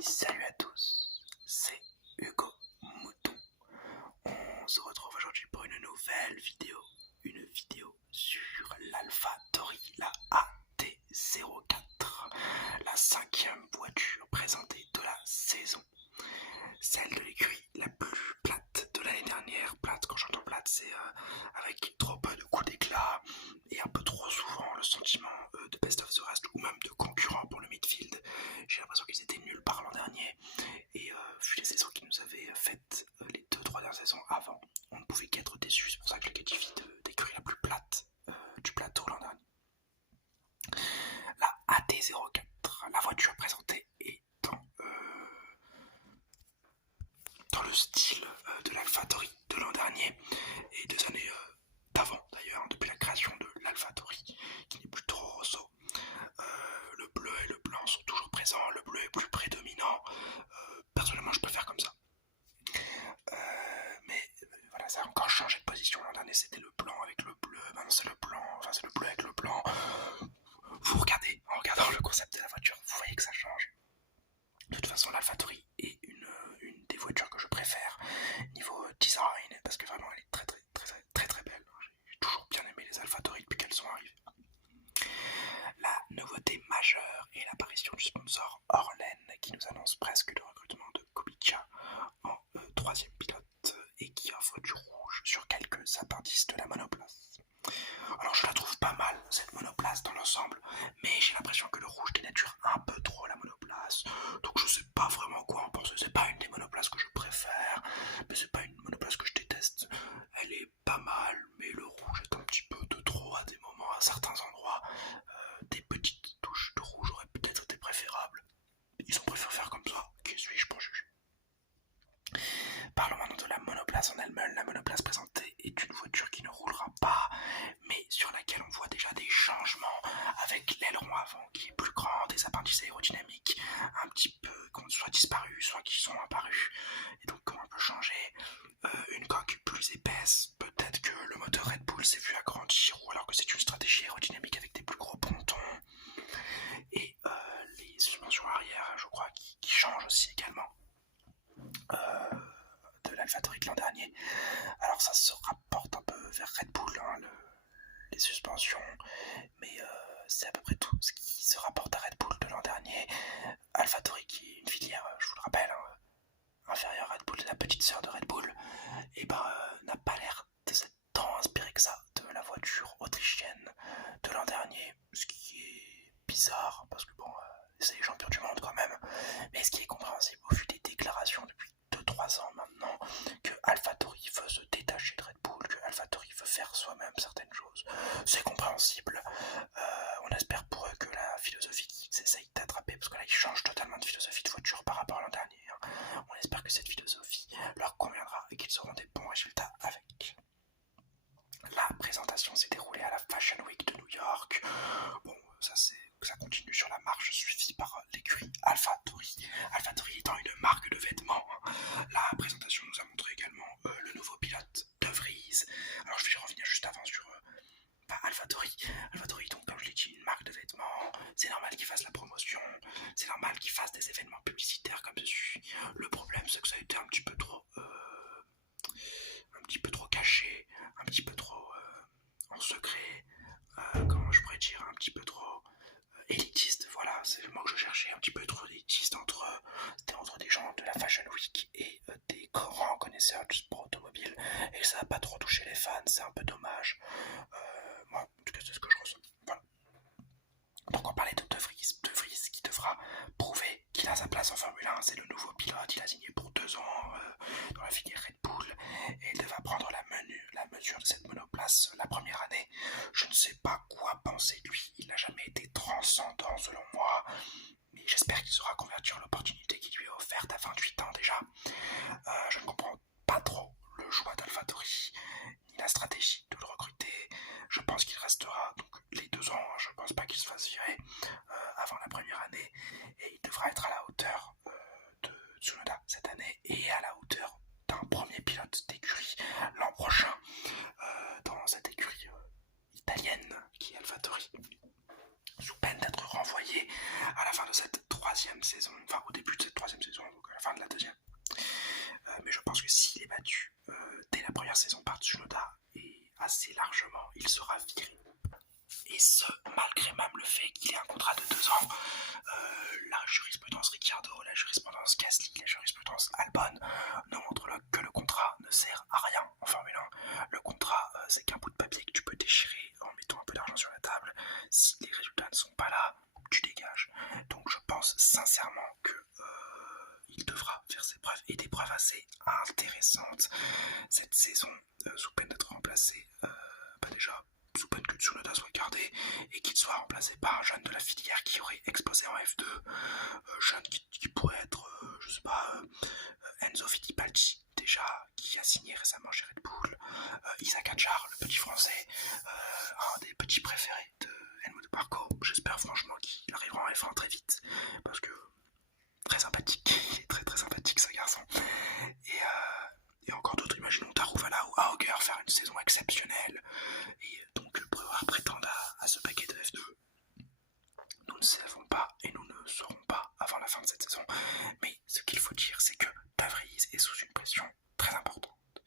Salut à tous, c'est Hugo Mouton. On se retrouve aujourd'hui pour une vidéo sur l'AlphaTauri, la AT04, la cinquième voiture présentée de la saison. Celle de l'écurie la plus plate de l'année dernière. Plate, quand j'entends plate, c'est avec trop peu de coups d'éclat et un peu trop souvent le sentiment de best of the rest ou même de concurrent pour le midfield. J'ai l'impression qu'ils étaient nuls par l'an dernier et vu les saisons qu'ils nous avaient faites les 2-3 dernières saisons avant, on ne pouvait qu'être déçus. C'est pour ça que je les qualifie d'écurie la plus plate du plateau l'an dernier. La AT04, la voiture présentée est dans le style de l'AlphaTauri de l'an dernier et des années d'avant d'ailleurs, depuis la création de l'AlphaTauri, qui n'est plus trop rosso. Le bleu et le blanc sont toujours présents, le bleu est plus prédominant. Personnellement, je préfère comme ça. Mais voilà, ça a encore changé de position. L'an dernier, c'était le blanc avec le bleu. Maintenant, c'est le blanc, enfin, c'est le bleu avec le blanc. Vous regardez, en regardant le concept de la voiture, vous voyez que ça change. De toute façon, l'AlphaTauri est une des voitures que je préfère niveau design, parce que vraiment, elle est très belle. J'ai toujours bien aimé les AlphaTauri depuis qu'elles sont arrivées. La nouveauté majeure est l'apparition du sponsor Orlen, qui nous annonce presque le recrutement de Kubica en troisième pilote et qui offre du rouge sur quelques appendices de la monoplace. Alors je la trouve pas mal cette monoplace dans l'ensemble, mais j'ai l'impression que le rouge dénature un peu trop la monoplace, donc je sais pas vraiment quoi en penser. C'est pas une des monoplaces que je préfère, mais c'est pas une monoplace que je déteste. Elle est pas mal, mais le rouge est un petit peu de trop à des moments, à certains endroits. Des petites touches de rouge auraient peut-être été préférables. Ils ont préféré faire comme ça. Qui suis-je pour juger? Parlons maintenant de la monoplace en elle-même. La monoplace présentée est une voiture qui ne roulera pas, mais sur laquelle on voit déjà des changements, avec l'aileron avant qui est plus grand, des appendices aérodynamiques un petit peu qui ont soit disparu, soit qui sont apparus, et donc qui ont un peu changé. Une coque plus épaisse, peut-être que le moteur Red Bull s'est vu agrandir, ou alors que c'est une stratégie aérodynamique avec des plus gros pontons. Et les suspensions arrière, je crois, qui changent aussi également de l'AlphaTauri de l'an dernier. Alors ça se rapporte un peu vers Red Bull, hein, les suspensions, mais c'est à peu près tout ce qui se rapporte à Red Bull de l'an dernier. AlphaTauri, qui est une filière, je vous le rappelle, hein, inférieure à Red Bull, la petite sœur de Red Bull, et n'a pas l'air de s'être tant inspiré que ça de la voiture autrichienne de l'an dernier, ce qui est bizarre, parce que bon, c'est les champions du monde quand même, mais ce qui est compréhensible au vu des déclarations depuis 2-3 ans maintenant, que AlphaTauri veut se détacher de Red Bull, que AlphaTauri veut faire soi-même certaines choses. C'est compréhensible. On espère pour eux que la philosophie qu'ils essayent d'attraper, parce que là ils changent totalement de philosophie de voiture par rapport à l'an dernier, hein. On espère que cette philosophie leur conviendra et qu'ils auront des bons résultats avec. La présentation s'est déroulée à la Fashion Week de New York. Bon, ça continue sur la marche suivie par l'écurie AlphaTauri. AlphaTauri étant une marque de vêtements. La présentation nous a montré également le nouveau pilote De Vries. Alors je vais revenir juste avant sur AlphaTauri. AlphaTauri, donc comme je l'ai dit, une marque de vêtements. C'est normal qu'ils fassent la promotion. C'est normal qu'ils fassent des événements publicitaires comme ceci. Le problème, c'est que ça a été un petit peu trop caché, un petit peu trop en secret, comment je pourrais dire, un petit peu trop élitiste, voilà, c'est le mot que je cherchais, un petit peu trop élitiste entre des gens de la Fashion Week et des grands connaisseurs du sport automobile, et ça n'a pas trop touché les fans, c'est un peu dommage. Moi, en tout cas, c'est ce que je ressens. Voilà. Donc on parlait de Vries qui devra prouver qu'il a sa place en Formule 1, c'est le nouveau pilote, il a signé pour 2 ans dans la filière Red Bull, et il devra prendre la mesure de cette monoplace la première année. Je ne sais pas quoi penser de lui, il n'a jamais été transcendant selon moi, mais j'espère qu'il saura convertir l'opportunité qui lui est offerte à 28 ans déjà. Je ne comprends pas trop le choix d'AlphaTauri, ni la stratégie de le recruter. Je pense qu'il restera donc les 2 ans, je ne pense pas qu'il se fasse virer avant la première année, et il devra être à la hauteur de Tsunoda cette année et à la hauteur d'un premier pilote d'écurie l'an prochain dans cette écurie italienne qui est AlphaTauri, sous peine d'être renvoyé à la fin de cette 3 troisième saison, enfin au début de cette troisième saison, donc à la fin de la deuxième. Mais je pense que s'il est battu dès la première saison par Tsunoda, et assez largement, il sera viré. Et ce, malgré même le fait qu'il ait un contrat de 2 ans, la jurisprudence Ricciardo, la jurisprudence Gasly, la jurisprudence Albon ne montrent que le contrat ne sert à rien en Formule 1. Le contrat, c'est qu'un bout de papier que tu peux déchirer en mettant un peu d'argent sur la table. Si les résultats ne sont pas là, tu dégages. Donc je pense sincèrement que il devra faire ses preuves et des preuves assez intéressantes cette saison, sous peine d'être remplacé. Déjà, sous peine que Tsunoda soit gardé et qu'il soit remplacé par un jeune de la filière qui aurait explosé en F2, jeune qui pourrait être, je sais pas, Enzo Fittipaldi, déjà, qui a signé récemment chez Red Bull, Isaac Hadjar, le petit français, un des petits préférés de Helmut Marko. J'espère franchement qu'il arrivera en F1 très vite, parce que très sympathique, il est très très sympathique ce garçon. Et encore d'autres, imaginons Taroufala ou Auger faire une saison exceptionnelle et donc pouvoir prétendre à ce paquet de F2. Nous ne savons pas et nous ne saurons pas avant la fin de cette saison, mais ce qu'il faut dire, c'est que De Vries est sous une pression très importante.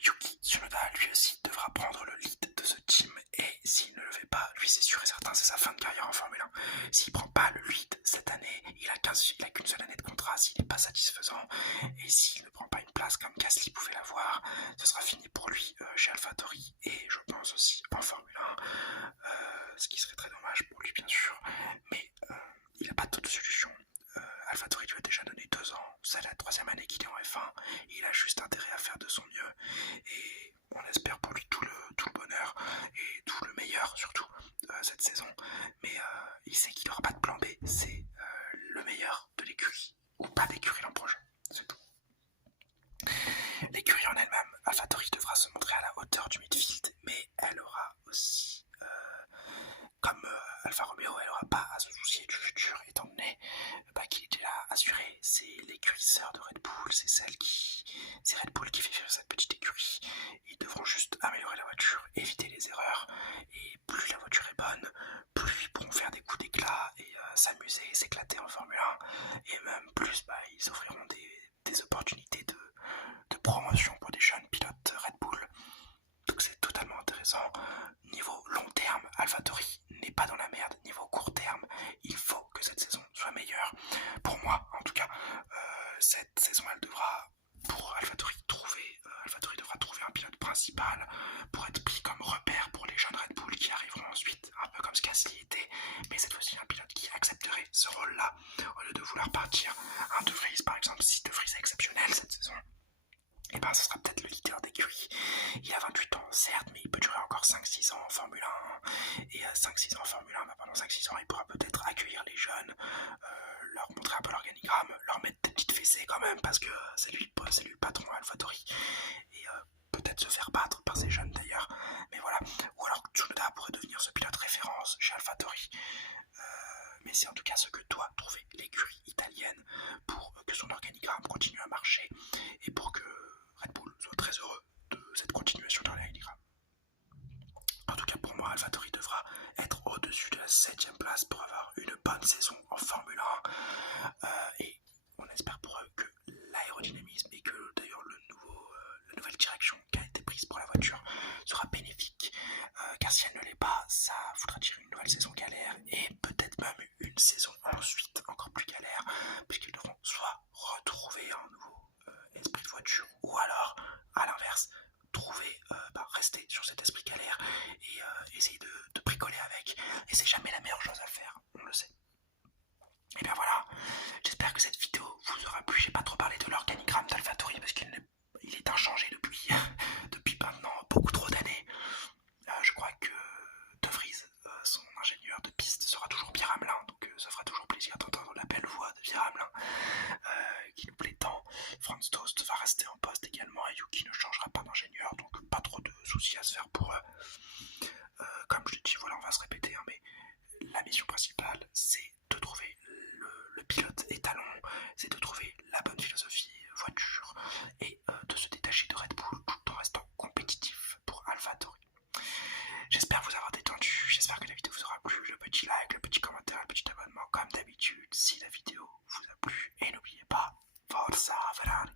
Yuki Tsunoda, lui aussi, devra prendre le lead de ce team, et s'il ne le fait pas, lui c'est sûr et certain, c'est sa fin de carrière en Formule 1. S'il ne prend pas le lead cette année, il a qu'une seule année de contrat s'il n'est pas satisfaisant, et s'il ne prend pas une place comme Gasly pouvait l'avoir, ce sera fini pour lui chez AlphaTauri, et je pense aussi en Formule 1, ce qui serait très dommage pour lui bien sûr, mais il n'a pas d'autre solution. AlphaTauri lui a déjà donné 2 ans, c'est la 3e année qu'il est en F1, et il a juste intérêt à faire de son mieux, et on espère pour lui tout le bonheur, et tout le meilleur surtout cette saison, mais il sait qu'il n'aura pas de plan B, c'est le meilleur de l'écurie, ou pas d'écurie l'an prochain, c'est tout. L'écurie en elle-même, AlphaTauri devra se montrer à la hauteur du midfield, mais elle aura aussi, comme Alfa Romeo, elle n'aura pas à se soucier du futur, étant donné qu'il est déjà assuré. C'est l'écurie sœur de Red Bull, c'est Red Bull qui fait vivre cette petite écurie. Ils devront juste améliorer la voiture, éviter les erreurs, et plus la voiture est bonne, plus ils pourront faire des coups d'éclat et s'amuser, s'éclater en Formule 1, et même plus ils offriront des opportunités de promotion pour des jeunes pilotes Red Bull. Donc c'est totalement intéressant. Niveau long terme, AlphaTauri n'est pas dans la merde. Niveau court terme, il faut que cette saison soit meilleure. Pour moi, en tout cas, cette saison, elle devra, pour AlphaTauri, AlphaTauri devra trouver un pilote principal pour être pris comme repère pour les jeunes Red Bull qui arriveront ensuite, un peu comme ce Gasly était, mais cette fois-ci un pilote qui accepterait ce rôle-là au lieu de vouloir partir. Un De Vries, par exemple, si De Vries est exceptionnel cette saison, et ce sera peut-être le leader d'écurie. Il a 28 ans, certes, mais il peut durer encore 5-6 ans en Formule 1. Et 5-6 ans en Formule 1, pendant 5-6 ans, il pourra peut-être accueillir les jeunes, leur montrer un peu l'organigramme, leur mettre des petites fessées quand même, parce que c'est lui le patron à AlphaTauri. Et peut-être se faire battre par ces jeunes d'ailleurs. Mais voilà. Ou alors Tsunoda pourrait devenir ce pilote référence chez AlphaTauri. Mais c'est en tout cas ce que doit trouver l'écurie italienne pour que son organigramme continue à marcher et pour que Red Bull soit très heureux de cette continuation de l'organigramme. En tout cas pour moi, AlphaTauri devra être au-dessus de la 7ème place pour avoir une bonne saison en Formule 1, et on espère pour eux que l'aérodynamisme et que d'ailleurs la nouvelle direction qui a été prise pour la voiture sera bénéfique, car si elle ne l'est pas, ça voudra dire une nouvelle saison galère et peut-être même une saison ensuite encore plus galère, puisqu'ils devront soit retrouver un nouveau esprit de voiture, ou alors à l'inverse rester sur cet esprit galère et essayer de bricoler avec, et c'est jamais la meilleure chose à faire, on le sait. Et bien voilà, j'espère que cette vidéo vous aura plu. J'ai pas trop parlé de l'organigramme d'AlphaTauri parce qu'il est inchangé depuis maintenant beaucoup trop d'années. Je crois que De Vries, son ingénieur de piste, sera toujours Pierre Hamelin, donc ça fera toujours plaisir d'entendre la belle voix de Pierre Hamelin qui nous plaît tant. Franz Tost va rester en poste également, et Yuki ne changera pas d'ingénieur, donc pas trop de soucis à se faire pour eux. Comme je l'ai dit, voilà, on va se répéter, hein, mais la mission principale, c'est de trouver le pilote étalon, c'est de trouver la bonne philosophie voiture et de se détacher de Red Bull tout en restant compétitif pour AlphaTauri. J'espère vous avoir détendu, j'espère que la vidéo vous aura plu. Le petit like, le petit commentaire, le petit abonnement comme d'habitude. Si la vidéo Corsa Ferrari.